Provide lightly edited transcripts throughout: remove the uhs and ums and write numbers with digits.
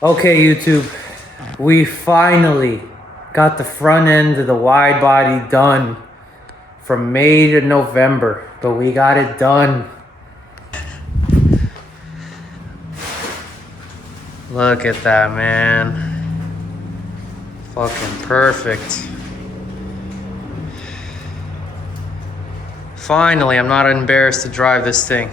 Okay, YouTube, we finally got the front end of the wide body done from May to November, but we got it done. Look at that, man. Fucking perfect. Finally, I'm not embarrassed to drive this thing.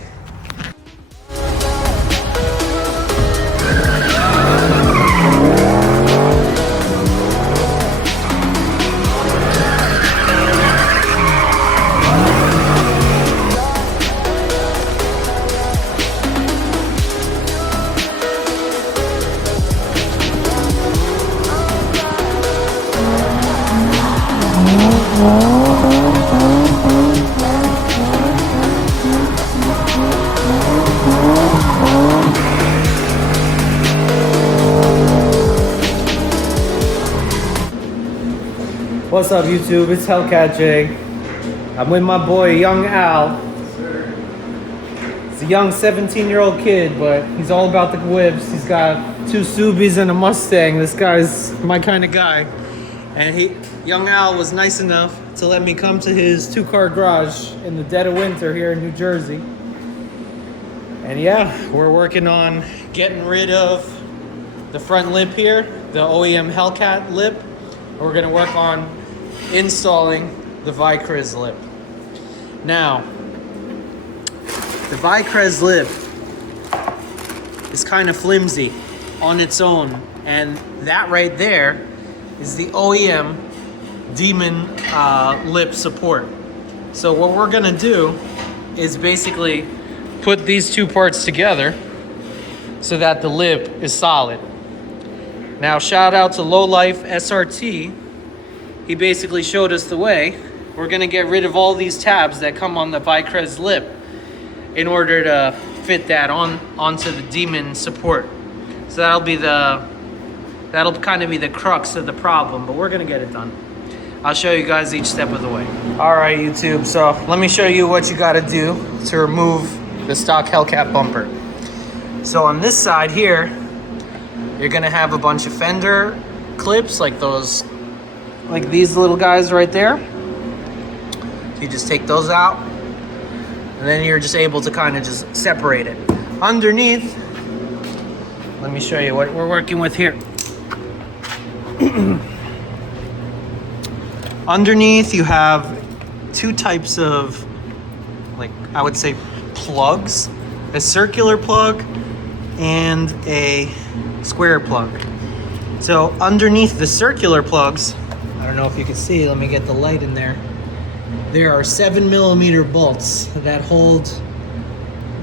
What's up, YouTube? It's Hellcat Jay. I'm with my boy, Young Al. He's a young 17-year-old kid, but he's all about the whips. He's got 2 Subies and a Mustang. This guy's my kind of guy. And Young Al was nice enough to let me come to his 2-car garage in the dead of winter here in New Jersey. And yeah, we're working on getting rid of the front lip here, the OEM Hellcat lip. We're gonna work on installing the Vicrez lip. Now, the Vicrez lip is kind of flimsy on its own, and that right there is the OEM Demon lip support. So what we're gonna do is basically put these 2 parts together so that the lip is solid. Now, shout out to Lowlife SRT. He basically showed us the way. We're gonna get rid of all these tabs that come on the Vicrez lip in order to fit that onto the Demon support. So that'll kind of be the crux of the problem, but we're gonna get it done. I'll show you guys each step of the way. All right, YouTube, so let me show you what you gotta do to remove the stock Hellcat bumper. So on this side here, you're gonna have a bunch of fender clips like these little guys right there. You just take those out, and then you're just able to kind of just separate it. Underneath, let me show you what we're working with here. Underneath, you have 2 types of, I would say, plugs. A circular plug and a square plug. So underneath the circular plugs, I don't know if you can see, let me get the light in there. There are 7mm bolts that hold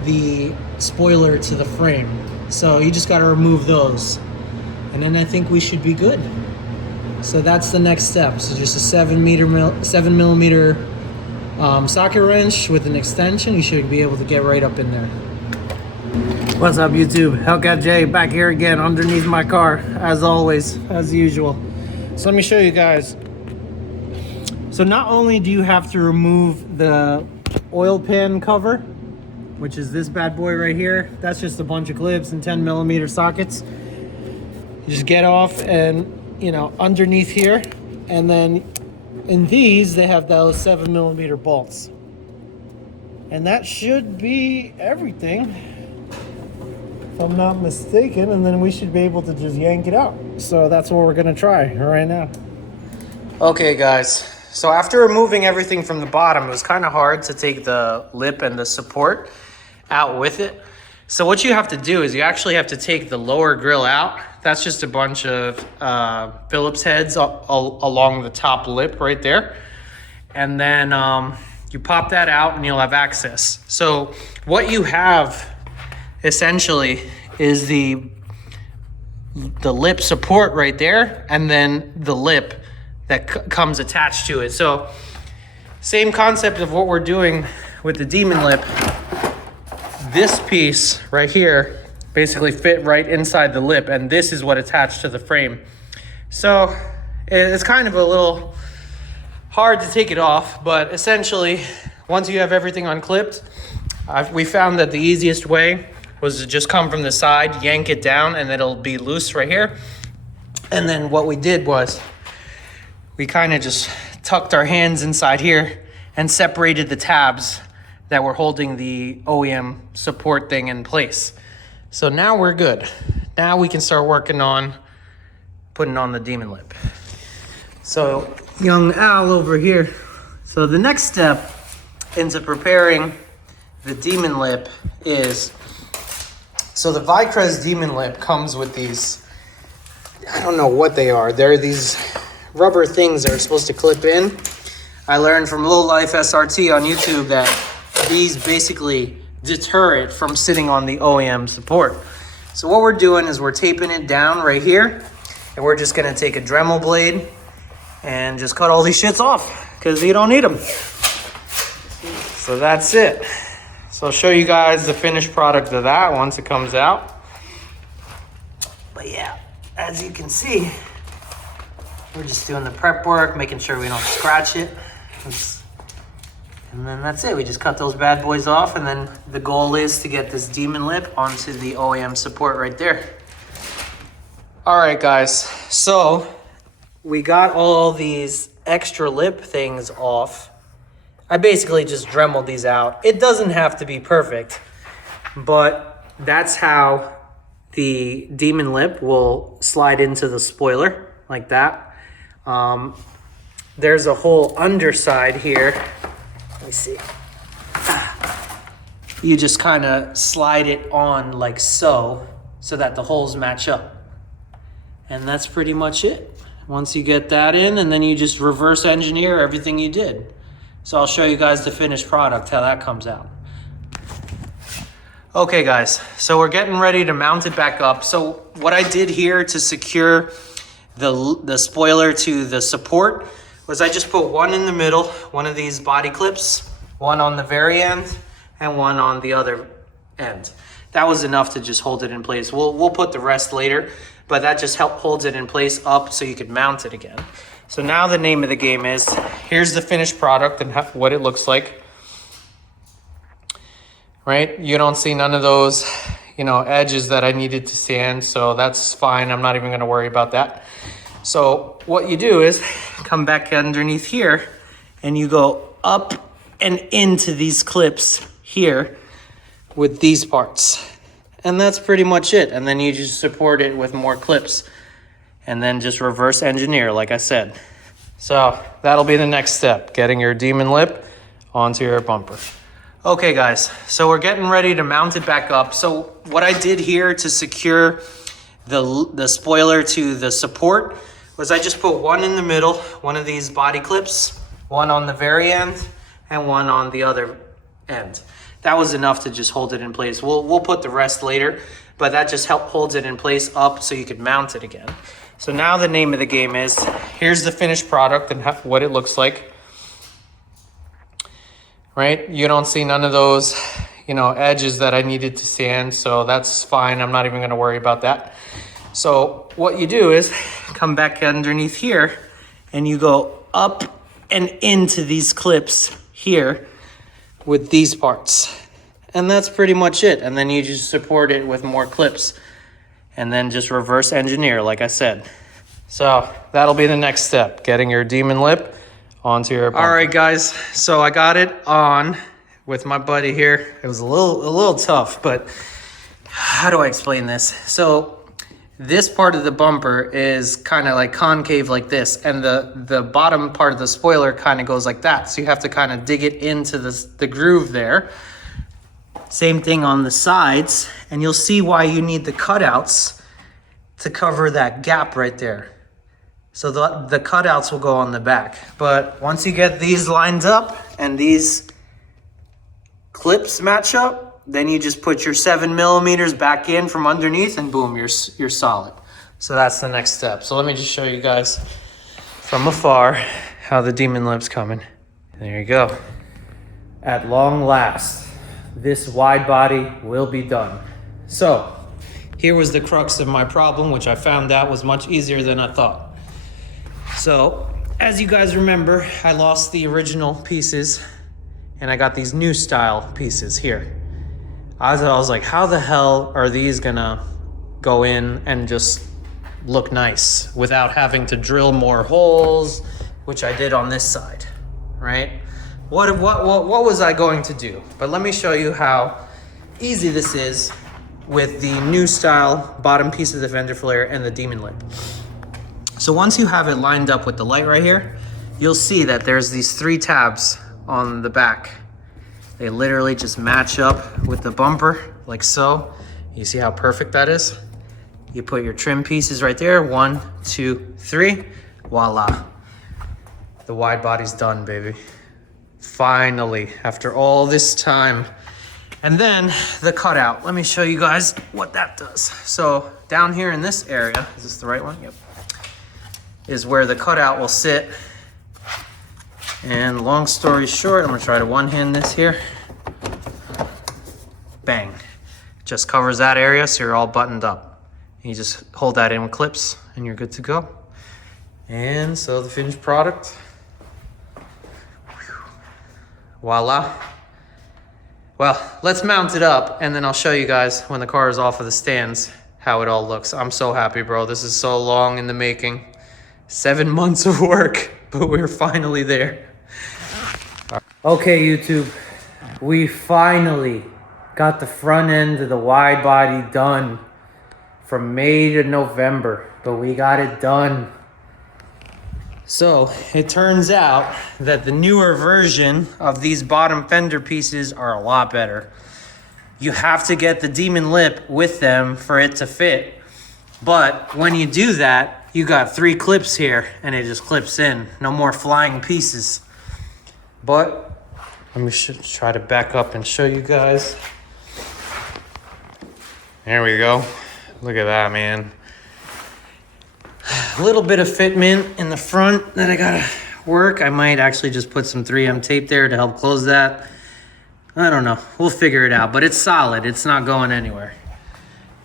the spoiler to the frame. So you just gotta remove those. And then I think we should be good. So that's the next step. So just a 7mm socket wrench with an extension. You should be able to get right up in there. What's up, YouTube? Hellcat J back here again underneath my car, as always, as usual. So let me show you guys. So not only do you have to remove the oil pan cover, which is this bad boy right here, that's just a bunch of clips and 10mm sockets. You just get off and, underneath here, and then in these, they have those 7mm bolts. And that should be everything, if I'm not mistaken, and then we should be able to just yank it out. So that's what we're gonna try right now. Okay, guys, so after removing everything from the bottom, it was kind of hard to take the lip and the support out with it. So what you have to do is you actually have to take the lower grill out. That's just a bunch of Phillips heads along the top lip right there. And then you pop that out and you'll have access. So what you have essentially is the lip support right there, and then the lip that comes attached to it. So same concept of what we're doing with the Demon lip. This piece right here basically fit right inside the lip, and this is what attached to the frame. So it's kind of a little hard to take it off, but essentially once you have everything unclipped, we found that the easiest way was to just come from the side, yank it down, and it'll be loose right here. And then what we did was we kind of just tucked our hands inside here and separated the tabs that were holding the OEM support thing in place. So now we're good. Now we can start working on putting on the Demon Lip. So young Al over here. So the next step into preparing the Demon Lip is, so the Vicrez Demon Lip comes with these, I don't know what they are. They're these rubber things that are supposed to clip in. I learned from Low Life SRT on YouTube that these basically deter it from sitting on the OEM support. So what we're doing is we're taping it down right here, and we're just gonna take a Dremel blade and just cut all these shits off because you don't need them. So that's it. So I'll show you guys the finished product of that once it comes out. But yeah, as you can see, we're just doing the prep work, making sure we don't scratch it. And then that's it. We just cut those bad boys off, and then the goal is to get this Demon Lip onto the OEM support right there. All right, guys. So we got all these extra lip things off. I basically just Dremeled these out. It doesn't have to be perfect, but that's how the Demon Lip will slide into the spoiler like that. There's a whole underside here. Let me see. You just kind of slide it on like so that the holes match up. And that's pretty much it. Once you get that in, and then you just reverse engineer everything you did. So I'll show you guys the finished product, how that comes out. Okay guys, so we're getting ready to mount it back up. So what I did here to secure the spoiler to the support was I just put one in the middle, one of these body clips, one on the very end, and one on the other end. That was enough to just hold it in place. We'll put the rest later, but that just holds it in place up so you could mount it again. So now the name of the game is, here's the finished product and what it looks like. Right? You don't see none of those, edges that I needed to sand, so that's fine. I'm not even gonna worry about that. So what you do is come back underneath here and you go up and into these clips here with these parts. And that's pretty much it. And then you just support it with more clips and then just reverse engineer, like I said. So that'll be the next step, getting your Demon Lip onto your bumper. Okay guys, so we're getting ready to mount it back up. So what I did here to secure the spoiler to the support was I just put one in the middle, one of these body clips, one on the very end, and one on the other end. That was enough to just hold it in place. We'll put the rest later, but that just holds it in place up so you could mount it again. So now the name of the game is, here's the finished product and what it looks like. Right? You don't see none of those, edges that I needed to sand, so that's fine. I'm not even gonna worry about that. So what you do is come back underneath here and you go up and into these clips here with these parts. And that's pretty much it. And then you just support it with more clips and then just reverse engineer, like I said. So that'll be the next step, getting your Demon Lip onto your bumper. All right guys, so I got it on with my buddy here. It was a little tough, but how do I explain this? So this part of the bumper is kind of like concave like this, and the bottom part of the spoiler kind of goes like that. So you have to kind of dig it into the groove there. Same thing on the sides, and you'll see why you need the cutouts to cover that gap right there. So the cutouts will go on the back. But once you get these lined up and these clips match up, then you just put your 7 millimeters back in from underneath and boom, you're solid. So that's the next step. So let me just show you guys from afar how the Demon Lip's coming. There you go. At long last, this wide body will be done. So here was the crux of my problem, which I found out was much easier than I thought. So as you guys remember, I lost the original pieces and I got these new style pieces here. I was like, how the hell are these gonna go in and just look nice without having to drill more holes, which I did on this side, right? What was I going to do? But let me show you how easy this is with the new style bottom piece of the fender flare and the demon lip. So once you have it lined up with the light right here, you'll see that there's these 3 tabs on the back. They literally just match up with the bumper like so. You see how perfect that is? You put your trim pieces right there. 1, 2, 3, voila. The wide body's done, baby. Finally, after all this time. And then the cutout. Let me show you guys what that does. So down here in this area, is this the right one? Yep. Is where the cutout will sit. And long story short, I'm gonna try to one-hand this here. Bang. Just covers that area so you're all buttoned up. You just hold that in with clips and you're good to go. And so the finished product. Voila. Well, let's mount it up and then I'll show you guys when the car is off of the stands how it all looks. I'm so happy, bro. This is so long in the making. 7 months of work, but we're finally there. Okay, YouTube, we finally got the front end of the wide body done from May to November, but we got it done. So it turns out that the newer version of these bottom fender pieces are a lot better. You have to get the demon lip with them for it to fit. But when you do that, you got 3 clips here and it just clips in. No more flying pieces. But let me try to back up and show you guys. There we go. Look at that, man. A little bit of fitment in the front that I gotta work. I might actually just put some 3M tape there to help close that. I don't know. We'll figure it out, but it's solid. It's not going anywhere.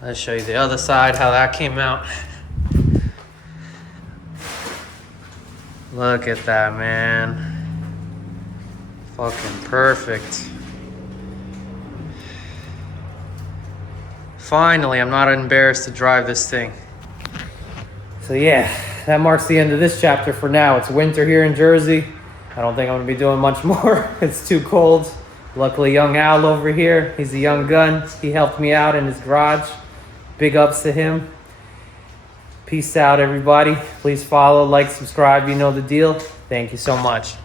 Let's show you the other side, how that came out. Look at that, man. Fucking perfect. Finally, I'm not embarrassed to drive this thing. So yeah, that marks the end of this chapter for now. It's winter here in Jersey. I don't think I'm gonna be doing much more. It's too cold. Luckily, young Al over here, he's a young gun. He helped me out in his garage. Big ups to him. Peace out, everybody. Please follow, like, subscribe. You know the deal. Thank you so much.